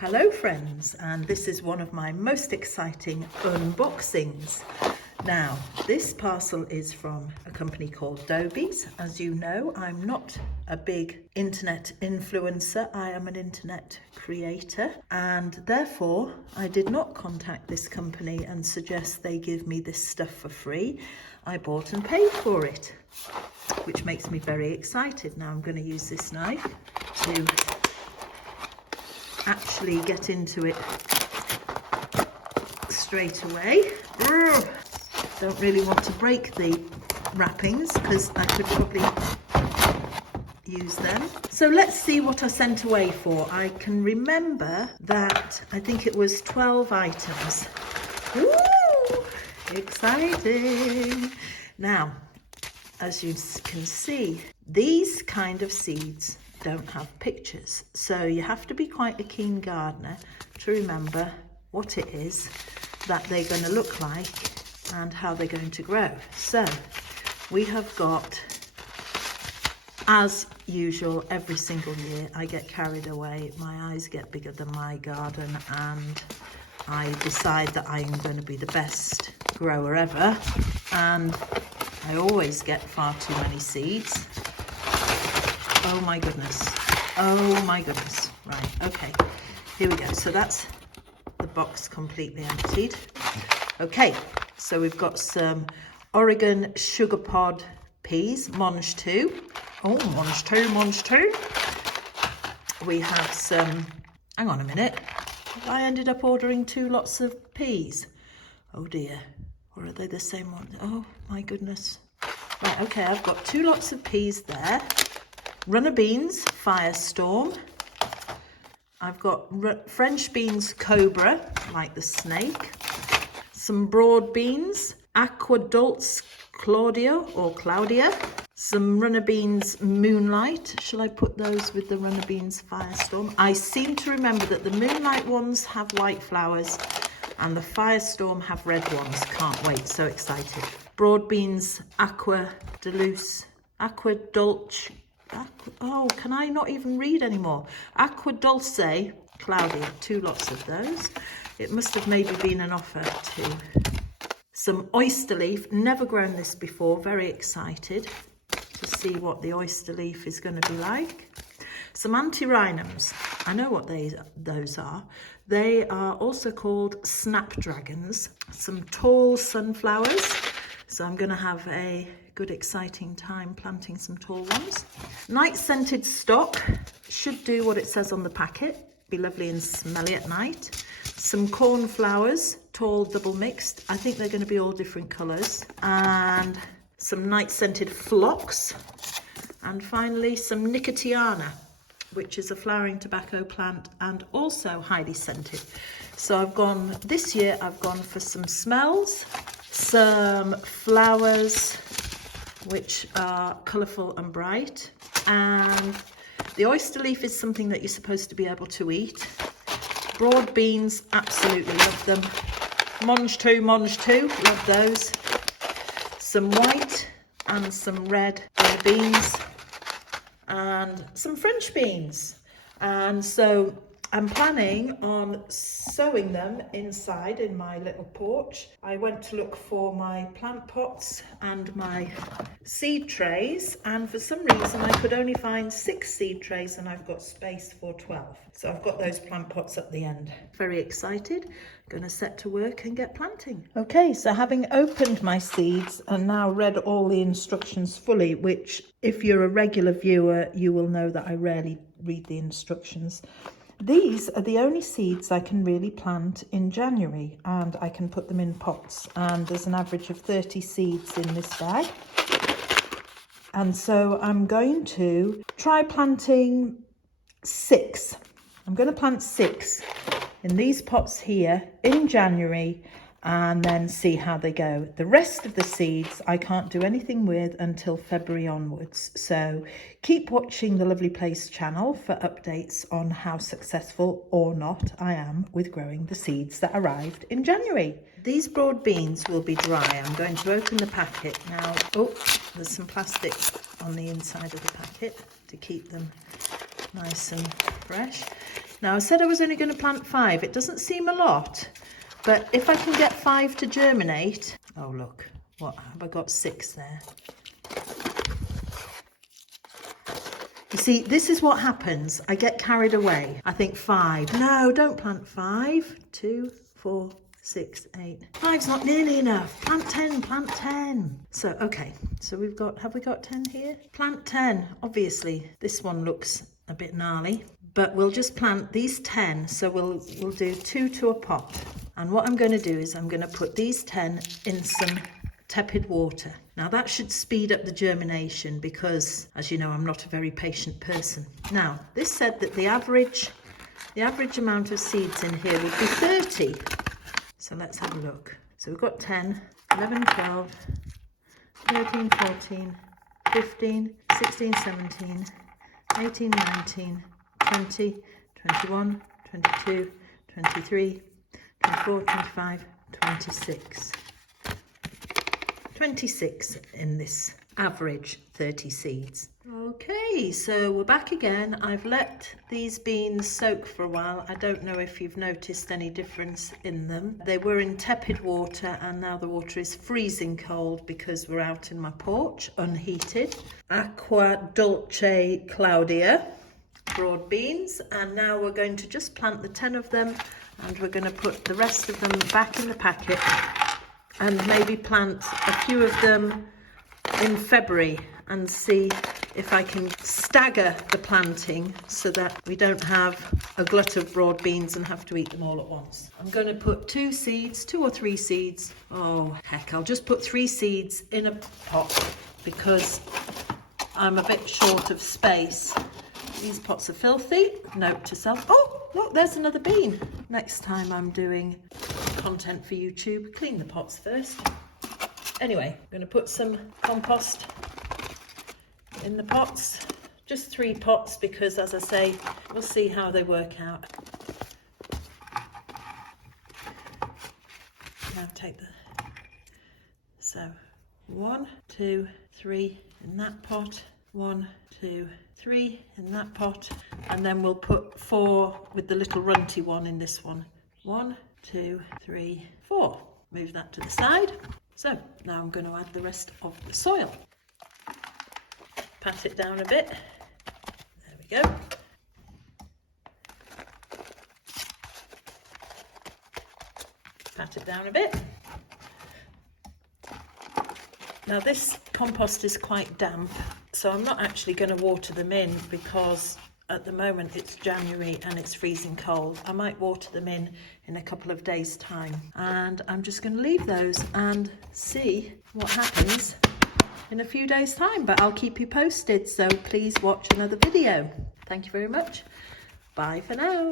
Hello friends, and this is one of my most exciting unboxings. Now, this parcel is from a company called Dobies. As you know, I'm not a big internet influencer, I am an internet creator, and therefore I did not contact this company and suggest they give me this stuff for free. I bought and paid for it, which makes me very excited. Now I'm going to use this knife to actually get into it straight away. Don't really want to break the wrappings because I could probably use them. So let's see what I sent away for. I can remember that I think it was 12 items. Woo! Exciting! Now, as you can see, these kind of seeds don't have pictures, so you have to be quite a keen gardener to remember what it is that they're going to look like and how they're going to grow. So we have got, as usual, every single year I get carried away, my eyes get bigger than my garden, and I decide that I'm going to be the best grower ever, and I always get far too many seeds. Oh my goodness. Oh my goodness. Right, okay. Here we go. So that's the box completely emptied. Okay, so we've got some Oregon sugar pod peas, Monge 2. Oh, Monge 2, Monge 2. We have some, hang on a minute. I ended up ordering 2 lots of peas. Oh dear. Or are they the same one? Oh my goodness. Right, okay, I've got 2 lots of peas there. Runner beans, Firestorm. I've got French beans, Cobra, like the snake. Some broad beans, Aqua Dulce Claudia. Some runner beans, Moonlight. Shall I put those with the runner beans, Firestorm? I seem to remember that the Moonlight ones have white flowers and the Firestorm have red ones. Can't wait, so excited. Broad beans, Aqua Dulce. Oh, can I not even read anymore? Aqua Dulce Claudia, 2 lots of those. It must have maybe been an offer too. Some oyster leaf, never grown this before, very excited to see what the oyster leaf is going to be like. Some antirrhinums, I know what those are. They are also called snapdragons. Some tall sunflowers, so I'm going to have a good exciting time planting some tall ones. Night scented stock, should do what it says on the packet, be lovely and smelly at night. Some cornflowers, tall double mixed, I think they're going to be all different colours, and some night scented phlox, and finally some nicotiana, which is a flowering tobacco plant and also highly scented. So this year I've gone for some smells, some flowers which are colourful and bright, and the oyster leaf is something that you're supposed to be able to eat. Broad beans, absolutely love them. Monge 2, love those. Some white and some red beans, and some French beans. And so I'm planning on sowing them inside in my little porch. I went to look for my plant pots and my seed trays, and for some reason I could only find 6 seed trays and I've got space for 12. So I've got those plant pots at the end. Very excited. Going to set to work and get planting. Okay, so having opened my seeds and now read all the instructions fully, which if you're a regular viewer, you will know that I rarely read the instructions. These are the only seeds I can really plant in January, and I can put them in pots, and there's an average of 30 seeds in this bag. And so I'm going to try planting 6. I'm going to plant 6 in these pots here in January and then see how they go. The rest of the seeds I can't do anything with until February onwards. So keep watching the Lovely Place channel for updates on how successful or not I am with growing the seeds that arrived in January. These broad beans will be dry. I'm going to open the packet now. Oh, there's some plastic on the inside of the packet to keep them nice and fresh. Now I said I was only going to plant 5. It doesn't seem a lot, but if I can get 5 to germinate, oh look, what have I got? 6 there. You see, this is what happens. I get carried away. I think 5. No, don't plant 5. 2, 4, 6, 8. 5's not nearly enough. Plant 10, plant 10. So, okay. So we've got, have we got 10 here? Plant 10. Obviously, this one looks a bit gnarly, but we'll just plant these 10. So we'll do 2 to a pot. And what I'm going to do is I'm going to put these 10 in some tepid water. Now that should speed up the germination because, as you know, I'm not a very patient person. Now, this said that the average amount of seeds in here would be 30. So let's have a look. So we've got 10, 11, 12, 13, 14, 15, 16, 17, 18, 19, 20, 21, 22, 23, 24, 25, 26. 26 in this average 30 seeds. Okay, so we're back again. I've let these beans soak for a while. I don't know if you've noticed any difference in them. They were in tepid water and now the water is freezing cold because we're out in my porch, unheated. Aqua Dulce Claudia broad beans, and now we're going to just plant the 10 of them and we're going to put the rest of them back in the packet and maybe plant a few of them in February and see if I can stagger the planting so that we don't have a glut of broad beans and have to eat them all at once. I'm going to put 2 or 3 seeds. Oh heck, I'll just put 3 seeds in a pot because I'm a bit short of space. These pots are filthy. Note to self. Oh, look, there's another bean. Next time I'm doing content for YouTube, clean the pots first. Anyway, I'm going to put some compost in the pots. Just 3 pots because, as I say, we'll see how they work out. Now take the... So, 1, 2, 3 in that pot. 1, 2, 3 in that pot. And then we'll put 4 with the little runty one in this one. 1, 2, 3, 4. Move that to the side. So now I'm going to add the rest of the soil. Pat it down a bit. There we go. Pat it down a bit. Now this compost is quite damp, so I'm not actually going to water them in because at the moment it's January and it's freezing cold. I might water them in a couple of days' time, and I'm just going to leave those and see what happens in a few days' time, but I'll keep you posted, so please watch another video. Thank you very much. Bye for now.